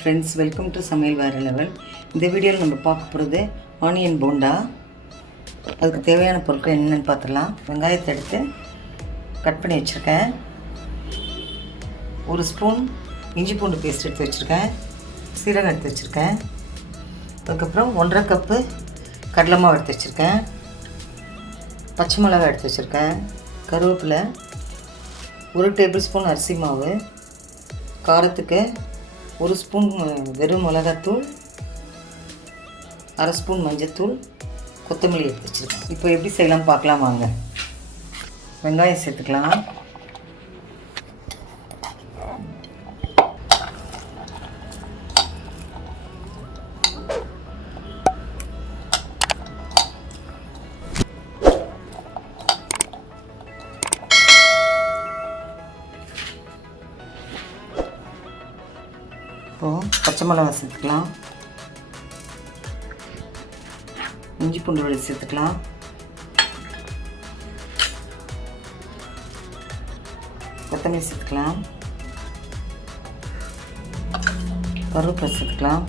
friends, welcome to Samayal Vera Level. இந்த வீடியோவில் நம்ம பார்க்க போகிறது ஆனியன் போண்டா. அதுக்கு தேவையான பொருட்கள் என்னென்னு பார்த்துடலாம். வெங்காயத்தை எடுத்து கட் பண்ணி வச்சுருக்கேன். ஒரு ஸ்பூன் இஞ்சி பூண்டு பேஸ்ட் எடுத்து வச்சுருக்கேன். சீரகம் எடுத்து வச்சுருக்கேன். அதுக்கப்புறம் 1.5 கப்பு கடலை மாவு எடுத்து வச்சுருக்கேன். பச்சை மிளகாய் எடுத்து வச்சுருக்கேன். கருவேப்பிலை, 1 டேபிள் ஸ்பூன் அரிசி மாவு, காரத்துக்கு 1 ஸ்பூன் வெறும் மிளகாத்தூள், 1/2 ஸ்பூன் மஞ்சத்தூள், கொத்தமல்லி எடுத்து வச்சுருக்கேன். இப்போ எப்படி செய்யலாம் பார்க்கலாம் வாங்க. வெங்காயம் சேர்த்துக்கலாம். இப்போது பச்சை மிளகாய் சேர்த்துக்கலாம். இஞ்சி பூண்டு விழுது சேர்த்துக்கலாம். கொத்தமல்லி சேர்த்துக்கலாம். கருவேப்பிலை சேர்த்துக்கலாம்.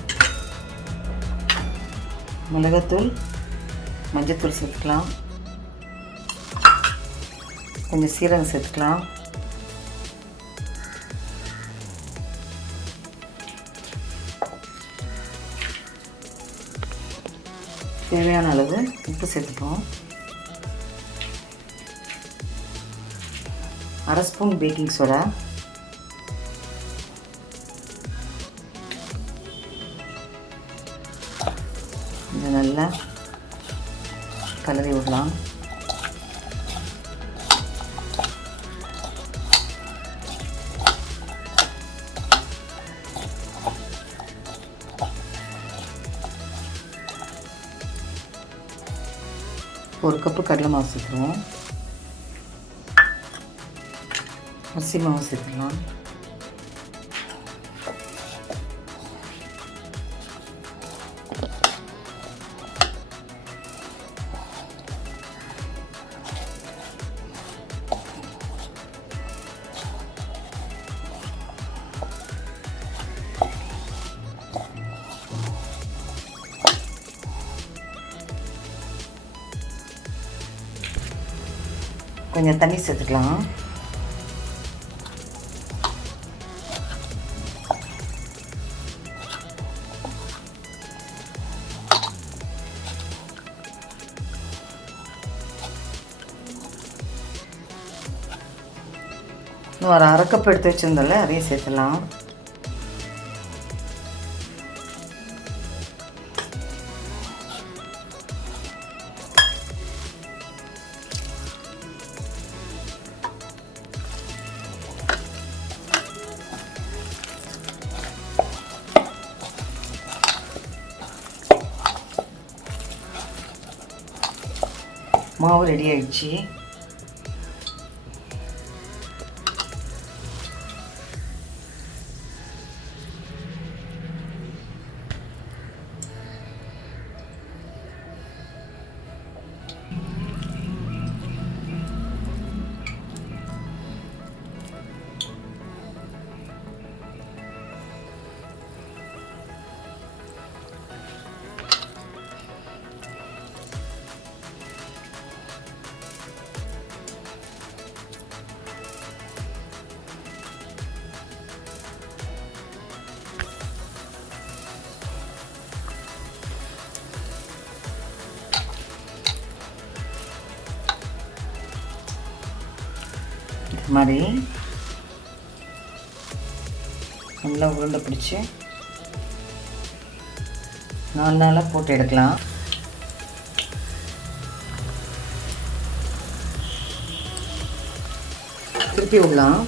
மிளகாத்தூள், மஞ்சத்தூள் சேர்த்துக்கலாம். கொஞ்சம் சீரகம் சேர்த்துக்கலாம். தேவையான அளவு உப்பு சேர்த்துப்போம். 1/2 ஸ்பூன் பேக்கிங் சோடா, இதை நல்லா கலரி விடலாம். ஒரு கப்பு கடலை மாவு சேர்த்துருவோம். அரிசி மாவு சேர்த்துக்கலாம். கொஞ்சம் தண்ணி சேர்த்துக்கலாம். ஒரு 1/2 கப் எடுத்து வச்சுருந்தோம்ல, அதையும் சேர்த்துலாம். மாவு ரெடி ஆயிடுச்சு. இது மாதிரி நல்லா உருண்டை பிடிச்சி 4 நாளாக போட்டு எடுக்கலாம். திருப்பி விடலாம்.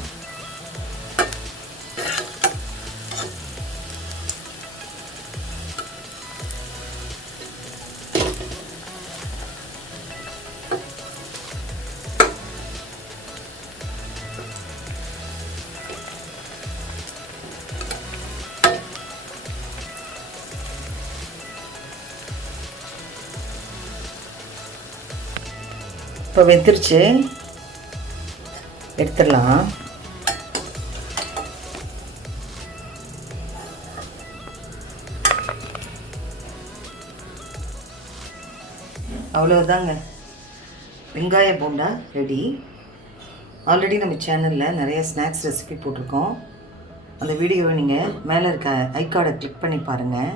இப்போ வெந்துருச்சு, எடுத்துடலாம். அவ்வளோதாங்க, வெங்காய போண்டா ரெடி. ஆல்ரெடி நம்ம சேனலில் நிறைய ஸ்நாக்ஸ் ரெசிபி போட்டிருக்கோம். அந்த வீடியோவை நீங்கள் மேலே இருக்க ஐகார்டை கிளிக் பண்ணி பாருங்கள்.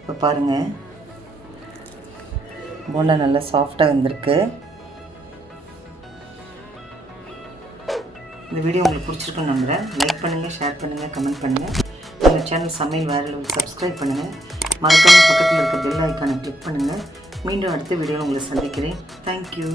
இப்போ பாருங்கள், போண்டா நல்லா சாஃப்டாக வந்திருக்கு. இந்த வீடியோ உங்களுக்கு பிடிச்சிருக்குன்னு நம்புகிறேன். லைக் பண்ணுங்கள், ஷேர் பண்ணுங்கள், கமெண்ட் பண்ணுங்கள். நம்ம சேனல் சமையல் வேற லெவல் சப்ஸ்கிரைப் பண்ணுங்கள். மறக்காமல் பக்கத்தில் இருக்க பெல் ஐக்கானை கிளிக் பண்ணுங்கள். மீண்டும் அடுத்த வீடியோவில் உங்களை சந்திக்கிறேன். தேங்க்யூ.